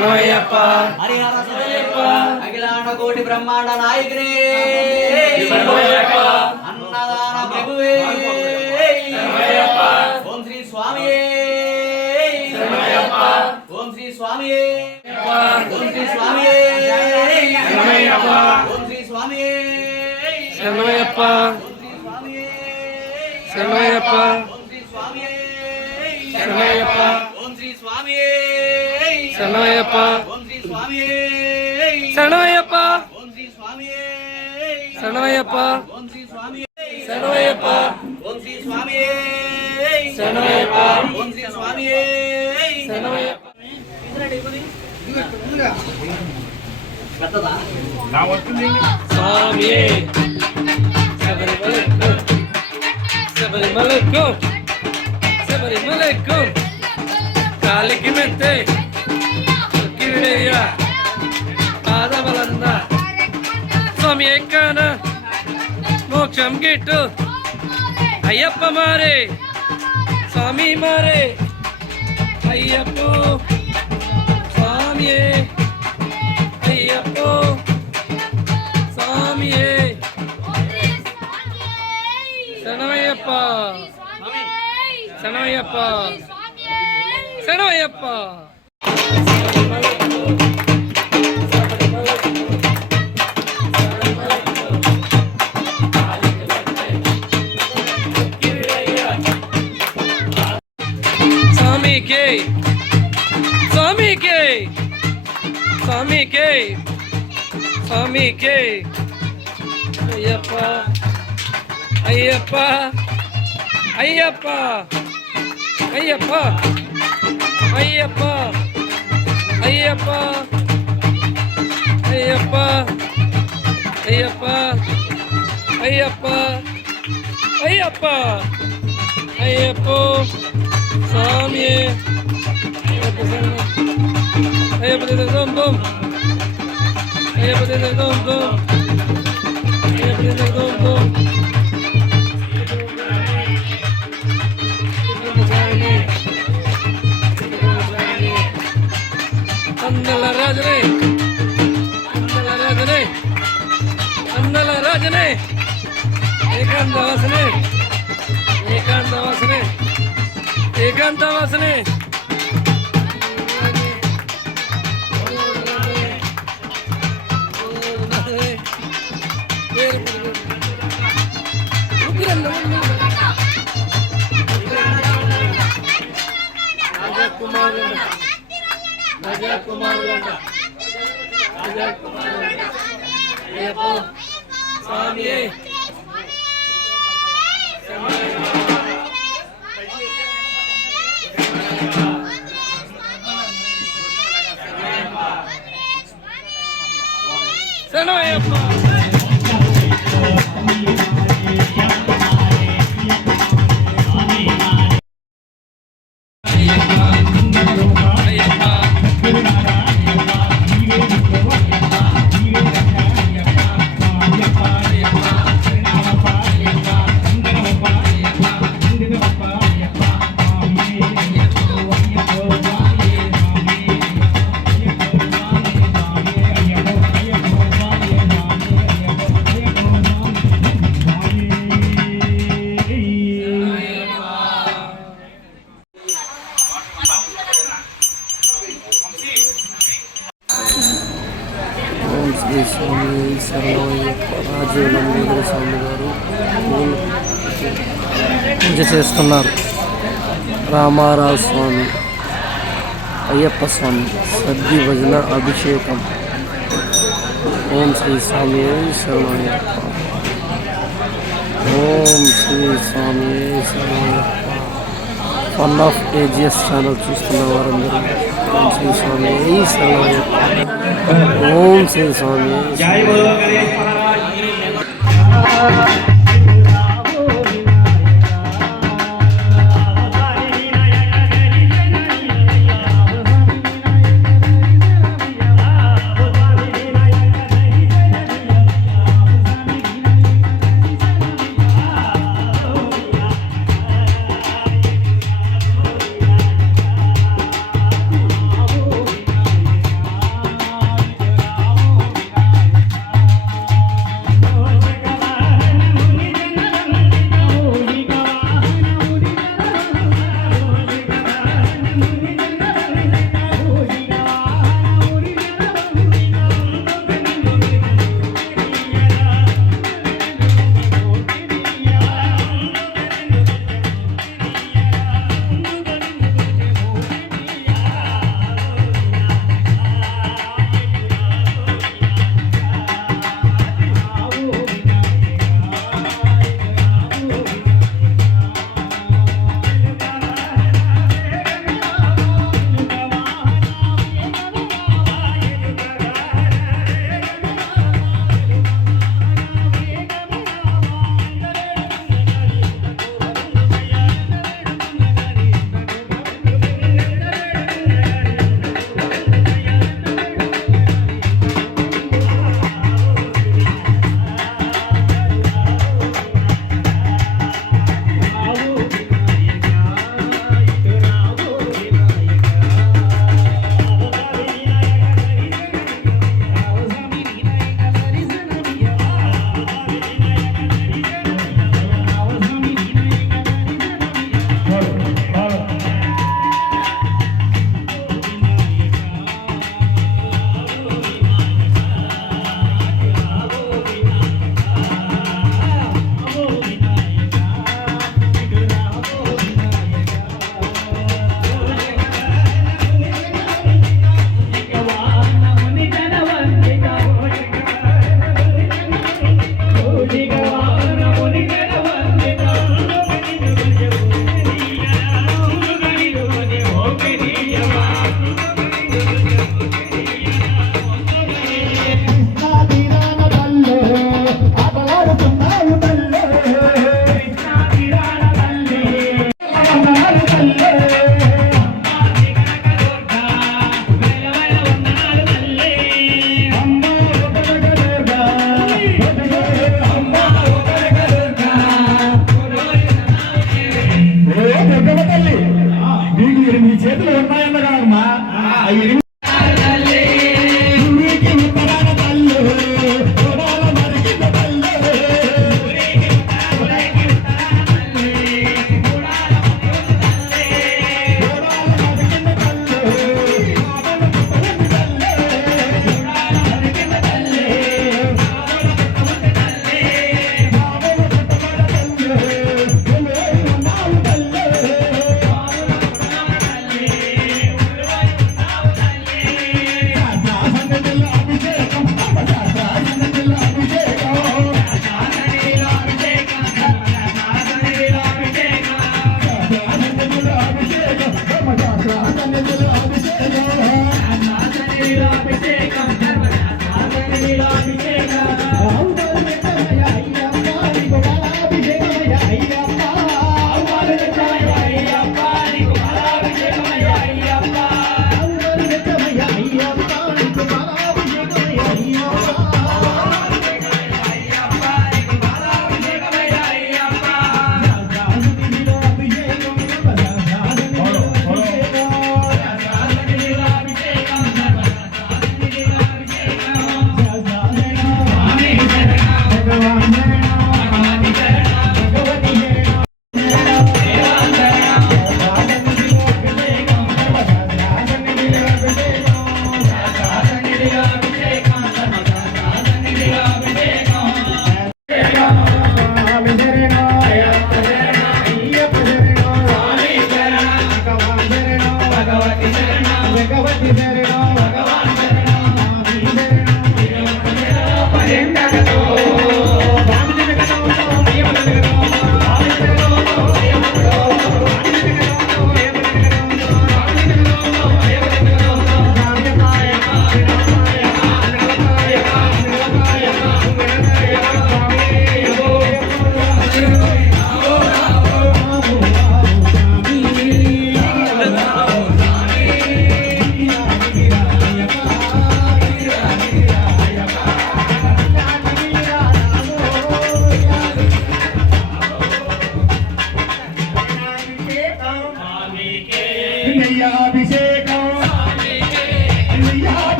శరణమయ్యప్ప హరిహర శరణమయ్యప్ప అఖిలాండ కోటి బ్రహ్మాండ నాయకుడే శరణమయ్యప్ప అన్నదాన ప్రభువే శరణమయ్యప్ప ఓం శ్రీ స్వామియే శరణమయ్యప్ప ఓం శ్రీ స్వామియే ఓం శ్రీ స్వామియే శరణమయ్యప్ప ఓం శ్రీ స్వామియే శరణమయ్యప్ప శరణమయ్యప్ప శరణమయ్యప్ప ఓం శ్రీ స్వామియే శరణమయ్యప్ప ఓం శ్రీ స్వామియే శరణమయ్యప్ప ఓం శ్రీ స్వామియే శరణమయ్యప్ప ఓం శ్రీ స్వామియే శరణమయ్యప్ప ఓం శ్రీ స్వామియే శరణమయ్యప్ప ఓం శ్రీ స్వామియే శరణమయ్యప్ప పెద్దదా స్వామియే శబరిమలకు శబరిమలకు కాలికి మెత్తే కివిడయ్య పాదబలంద స్వామి ఎక్కన మోక్షం గిట్టు అయ్యప్ప మారే స్వామి మారే అయ్యప్ప స్వామియే అయ్యప్ప స్వామియే శరణమయ్యప్ప శరణమయ్యప్ప శరణమయ్యప్ప స్వామికి స్వామికి స్వామికి స్వామికి అయ్యప్ప అయ్యప్ప అయ్యప్ప అయ్యప్ప అయ్యప్ప అయ్యప్ప అయ్యప్ప అయ్యప్ప అయ్యప్ప అయ్యప్ప అయ్యప్ప స్వామి అయ్యప్ప దమ్ దమ్ అయ్యప్ప దమ్ దమ్ అయ్యప్ప దమ్ దమ్ అందల రాజనే అందల రాజనే అందల రాజనే ఏకాంత వాసనే ఏకాంత వాసనే ఏకాంత వాసనే స్వామియే శరణమయ్యప్ప శ్రీ స్వామి శరణమయ్యప్ప రాజీవ్ నందీశ్వర స్వామి గారు పూజ చేస్తున్నారు. రామారావు స్వామి, అయ్యప్ప స్వామి సద్ది భజన అభిషేకం. ఓం శ్రీ స్వామి శరణమయ్యప్ప. ఓం శ్రీ స్వామి శరణమయ్యప్ప. ఫన్ ఆఫ్ ఏజిఎస్ ఛానల్ చూస్తున్న వారందరూ ఓం శ్రీ స్వామి శరణమయ్యప్ప. ఓం శ్రీ స్వామి.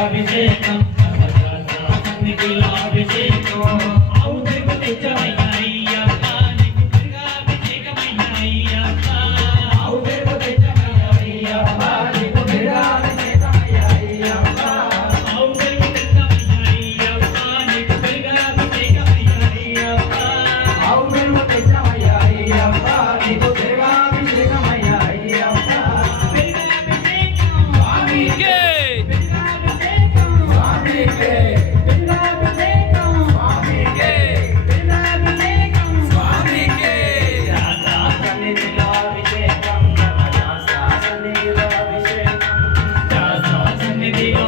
అభిషేకం సన్నిధిలో అభిషేకం అవుదైపు తెచ్చవయ్యా అయ్యప్ప నీకు దుర్గాభిషేకమయ్యా అయ్యప్ప అవుదైపు తెచ్చవయ్యా అయ్యప్ప నీకు దుర్గాభిషేకమయ్యా అయ్యప్ప అవుదైపు తెచ్చవయ్యా అయ్యప్ప నీకు దుర్గాభిషేకమయ్యా అయ్యప్ప అవుదైపు తెచ్చవయ్యా అయ్యప్ప నీకు దుర్గాభిషేకమయ్యా అయ్యప్ప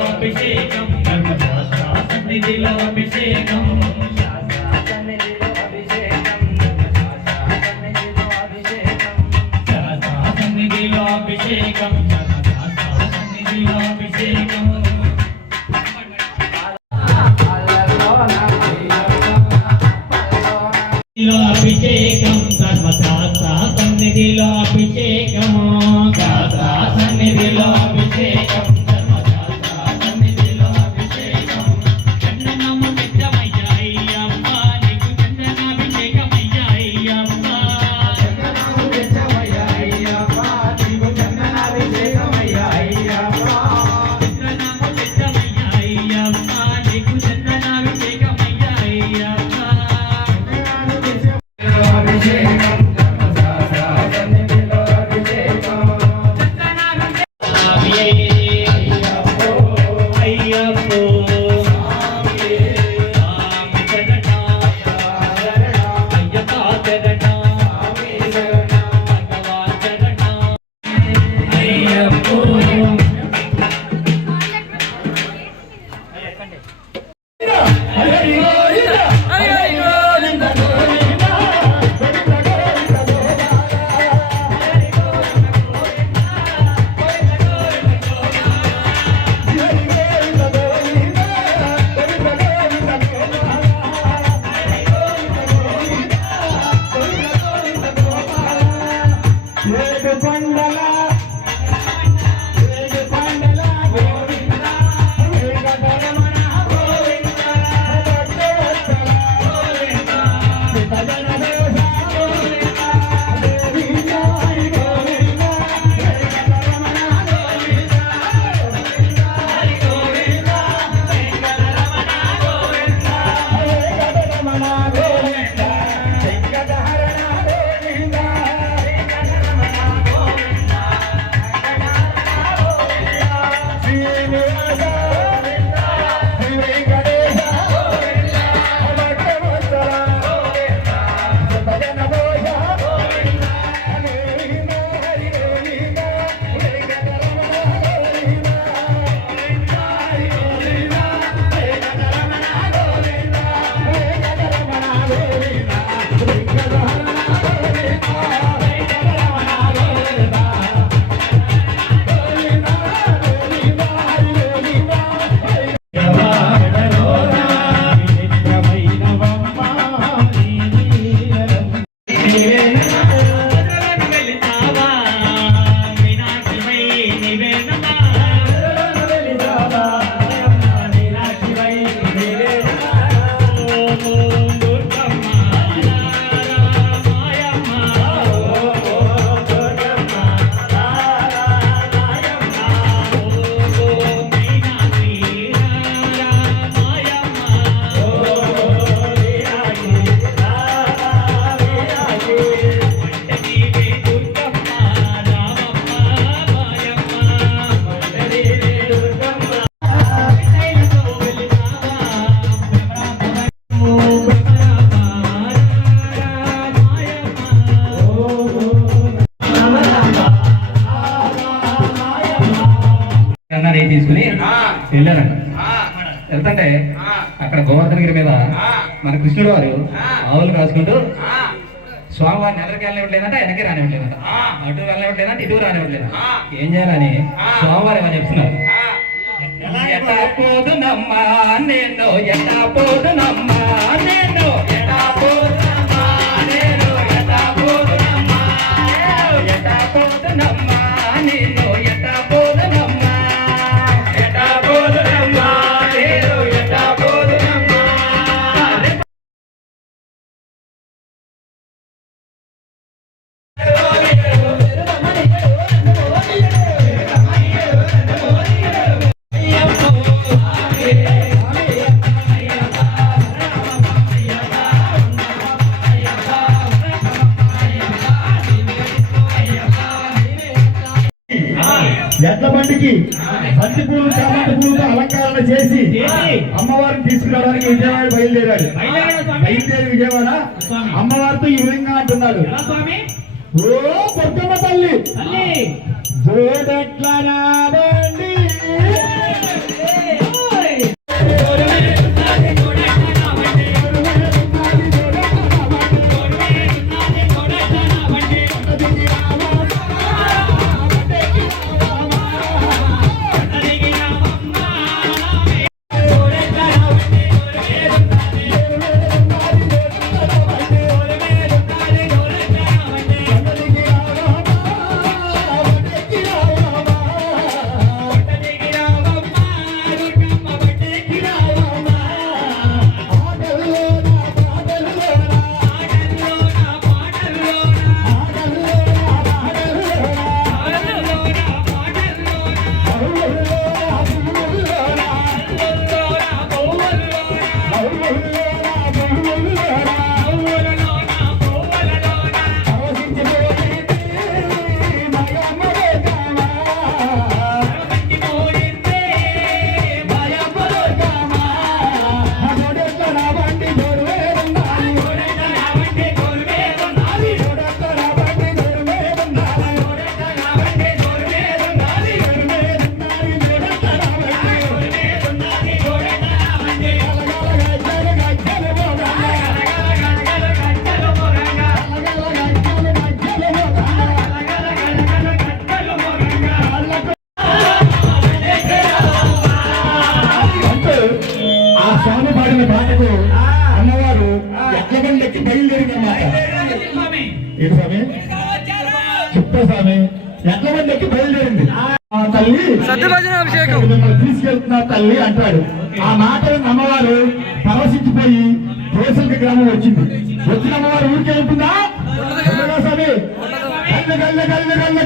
అభిషేకం సన్నిధిలో అభిషేకం సన్నిధిలో అభిషేకం సన్నిధిలో అభిషేకం అభిషేకం ధర్మశాస్త్ర సన్నిధిలో అభిషేకం సన్నిధిలో అభిషేకం ధర్మశాస్త్ర సన్నిధిలో అభిషేకం చందనము పెద్దమయ్యా అయ్యప్ప నీకు చందనాభిషేకమయ్యా అయ్యప్ప చందనము పెద్దమయ్యా అయ్యప్ప నీకు చందనాభిషేకమయ్యా అయ్యప్ప చందనము పెద్దమయ్యా అయ్యప్ప నీకు చందనాభిషేకమయ్యా అయ్యప్ప తీసుకుని వెళ్ళారంట. వెళ్తుంటే అక్కడ గోవర్ధనగిరి మీద మన కృష్ణుడు వారు ఆవులు కాసుకుంటూ స్వామివారిని ఎదరికి వెళ్ళనివ్వట్లేదంట, వెనక్కి రానివ్వట్లేదంట, అటు వెళ్ళనివ్వట్లేదంట, ఇటు రానివ్వట్లేదంట. ఏం చేయాలని స్వామివారు ఏమని చెప్తున్నారు, ఎట్టా పోదునమ్మా నేను, ఎట్టా పోదునమ్మా నేను, ఎట్టా పోదునమ్మా నేను, ఎట్టా పోదునమ్మా, ఎట్టా పోదునమ్మా నేను, ఎట్టా పోదునమ్మా, ఎట్టా పోదునమ్మా గుడికి బంతి పూలు చామంతి పూలతో అలంకరణ చేసి అమ్మవారిని తీసుకురావడానికి విజయవాడ బయలుదేరాడు. బయలుదేరి విజయవాడ అమ్మవారితో ఈ విధంగా అంటున్నాడు, ఓ దుర్గమ్మ తల్లి జోడెట్ల రావండి. స్వామి పాడిన పాటకు అమ్మవారు ఎట్లబండెక్కి బయలుదేరినమాట. ఏంటి స్వామి చెప్తా స్వామి, ఎట్లబండెక్కి బయలుదేరింది. ఆ తల్లి మిమ్మల్ని తీసుకెళ్తున్నా తల్లి అంటాడు. ఆ మాటలు అమ్మవారు పరవశించిపోయి దేశంకి గ్రామం వచ్చింది. వచ్చిన అమ్మవారు ఊరికే ఉంటుందా స్వామి? గల్ల గల్ల గల్ల గల్ల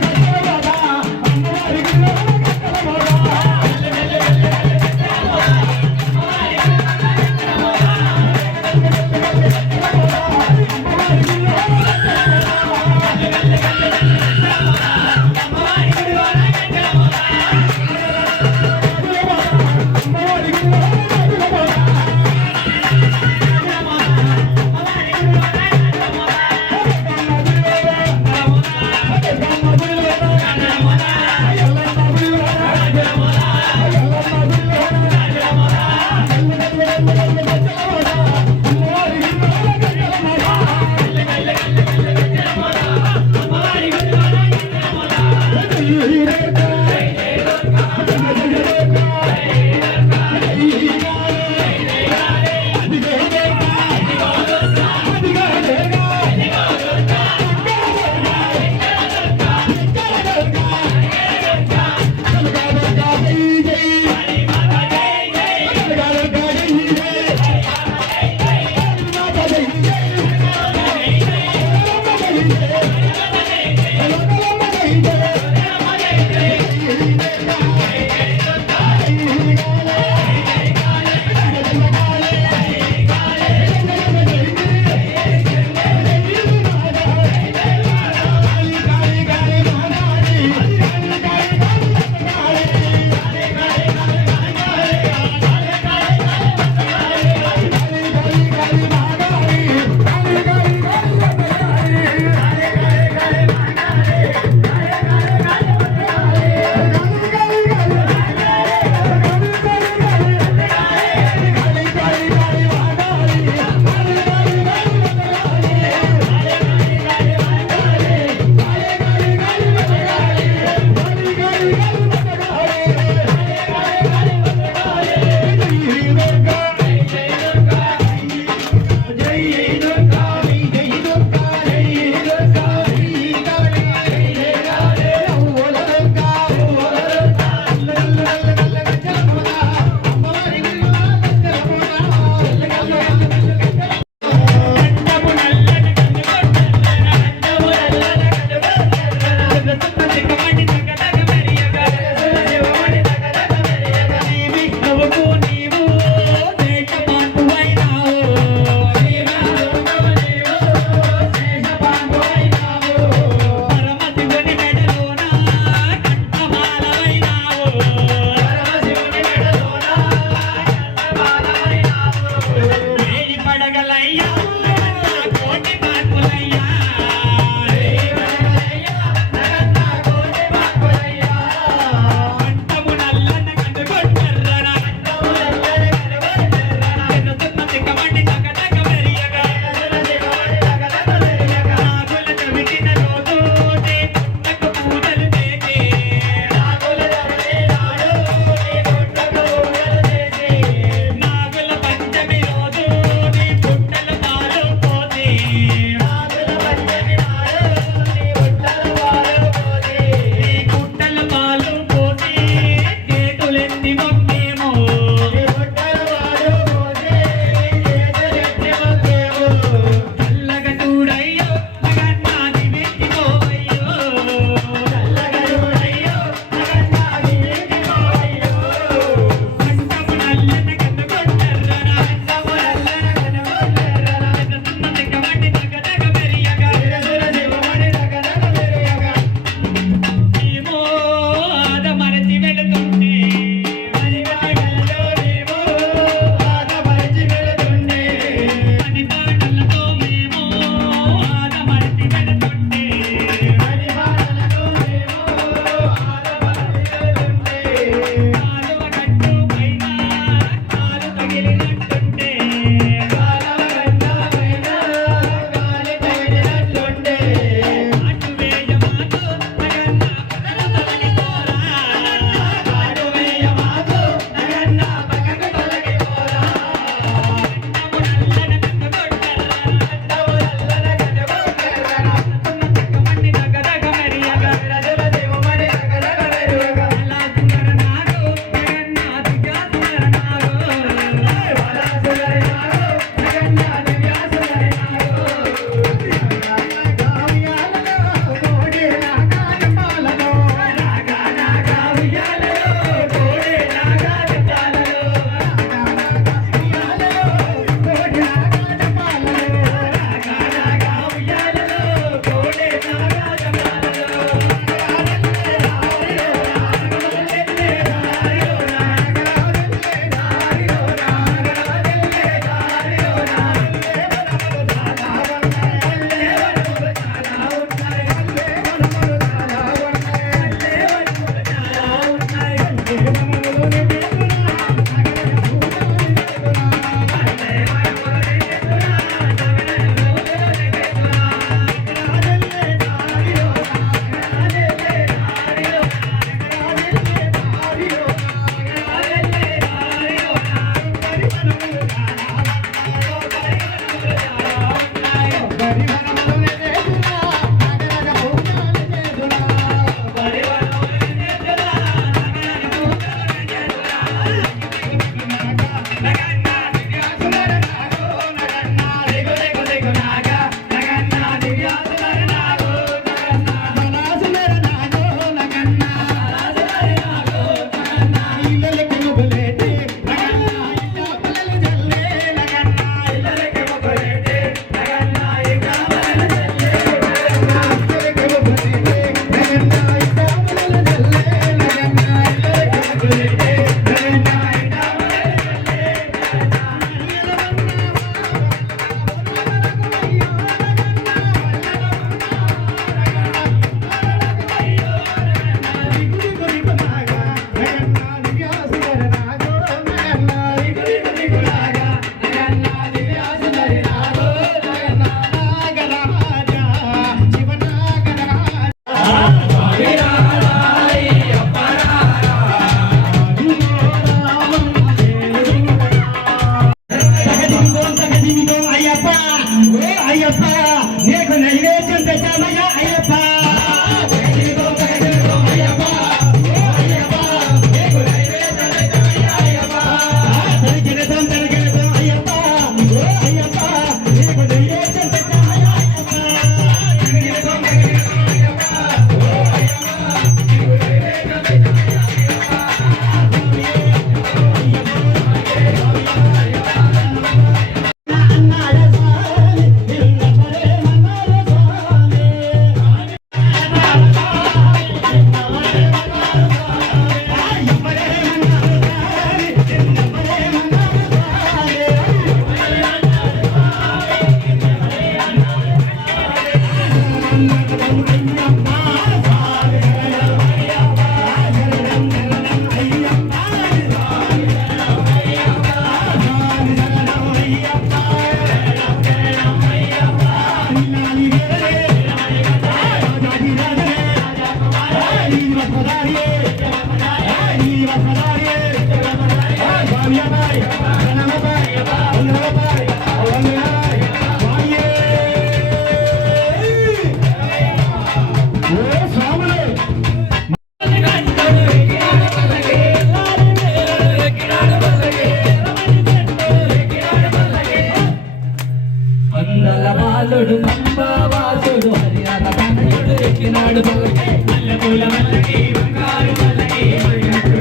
మందల బాలుడు పంబవాసుడు హరియాణ కన్నయుడు ఎక్కినాడు పల్లకి మల్లెపూల మల్లకి బంగారు పల్లకి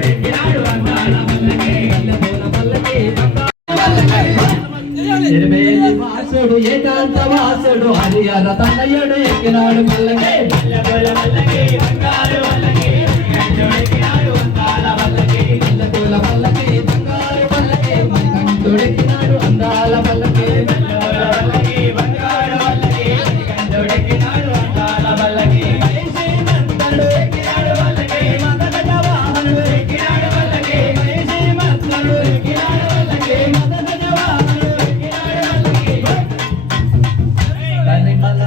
ఎక్కినాడు అందాల పల్లకి మల్లెపూల పల్లకి ఎనిమిది వాసుడు ఏకాంత వాసుడు హరియాణ తన్నయుడు ఎక్కినాడు పల్లకి మల్లెపూల మల్లకి బంగారు పల్లకి ఎక్కినాడు అందాల పల్లకి మల్లెపూల పల్లకి బంగారు పల్లకి మణికంఠుడు ఎక్కినాడు అందాల పల్లకి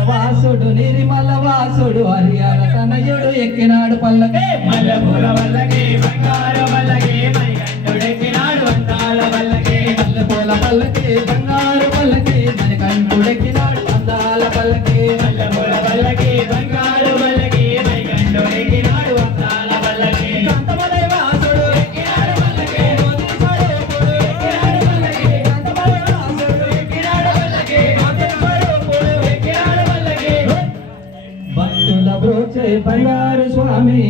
వాసుడు నిర్మల వాసుడు హరియాణ తనయుడు ఎక్కినాడు పల్లకి మల్లెపూల పల్లకి బంగారు పల్లకి మణికంఠుడు ఎక్కినాడు అందాల పల్లకి మల్లెపూల పల్లకి బంగారు పల్లకి మణికంఠుడు ఎక్కినాడు అందాల పల్లకి మల్లెపూల పల్లకి బంగారు పల్లకి మణికంఠుడు ఎక్కినాడు అందాల పల్లకి కాంతమలై వాసుడు ఎక్కినాడు పల్లకి మోతీశ్వరుడు ఎక్కినాడు పల్లకి కాంతమలై వాసుడు ఎక్కినాడు పల్లకి మోతీశ్వరుడు ఎక్కినాడు పల్లకి భక్తుల బ్రోచే బంగారు స్వామి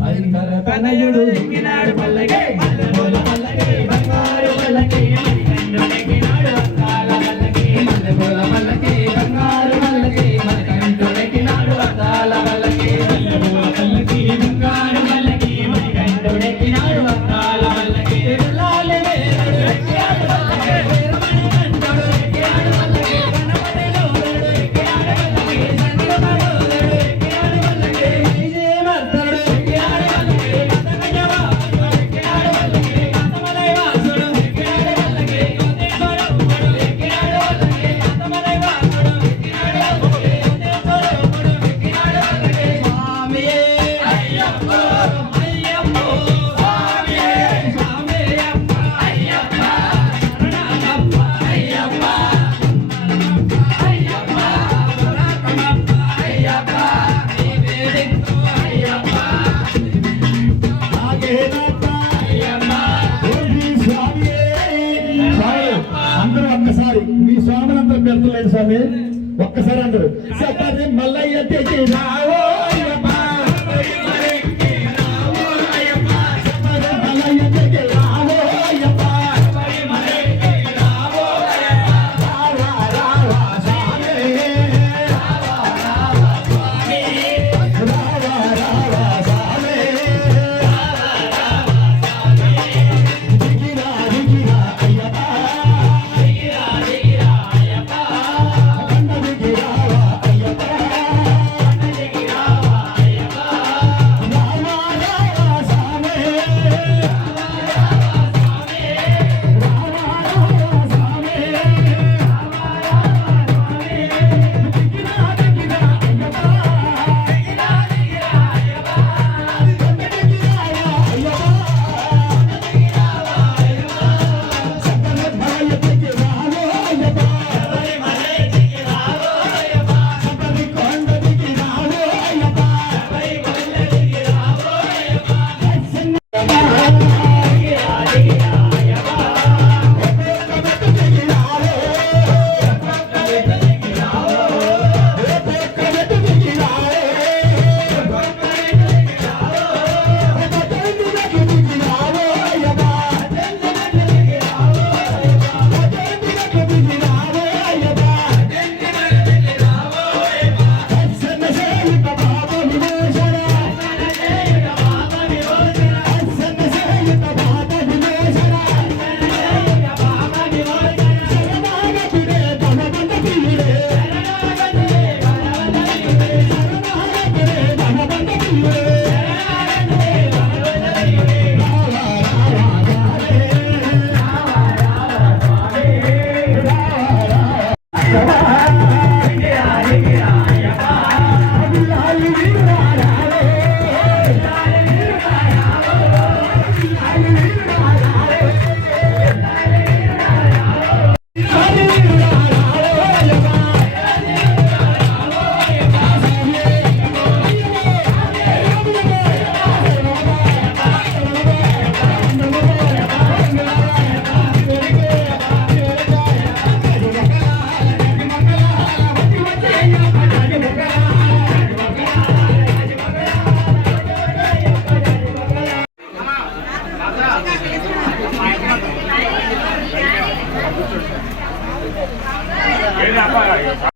హరిహర తనయుడు ఎక్కినాడు పల్లకి మల్లెపూల పల్లకి బంగారు పల్లకి మణికంఠుడు ఎక్కినాడు అందాల పల్లకి మల్లెపూల పల్లకి బంగారు పల్లకి మణికంఠుడు ఎక్కినాడు అందాల పల్లకి మల్లెపూల పల్లకి బంగారు పల్లకి మణికంఠుడు ఎక్కినాడు అందాల పల్లకి లాలి వేలుడు ఎక్కినాడు పల్లకి వీరమణికంఠుడు ఎక్కినాడు పల్లకి గణపతిలోలుడు ఎక్కినాడు పల్లకి సంగమలోలుడు ఎక్కినాడు పల్లకి విజయవర్ధనుడు ఎక్కినాడు పల్లకి కథకజవాసుడు ఎక్కినాడు పల్లకి కాంతమలై వాసుడు ఎక్కినాడు పల్లకి కోటేశ్వరుడు ఎక్కినాడు పల్లకి కాంతమలై వాసుడు ఎక్కినాడు పల్లకి కోటేశ్వరుడు ఎక్కినాడు పల్లకి స్వామియే అయ్యప్ప అయ్యప్ప స్వామియే స్వామియప్ప అయ్యప్ప శరణమప్ప అయ్యప్ప అయ్యప్ప శరణమప్ప అయ్యప్ప నీవే దిక్కు అయ్యప్ప అందరూ ఒక్కసారి మీ స్వామిని అందరూ పెడతలేదు స్వామి ఒక్కసారి అందరూ సపరి మల్లయ్య తెచ్చి రావో అయ్యప్ప. సపరి మల్లయ్య తెచ్చి రావో అయ్యప్ప. రావా రావా స్వామి. రావా రావా స్వామి. దిగిరా దిగిరా అయ్యప్ప. కండ దిగిరావా అయ్యప్ప.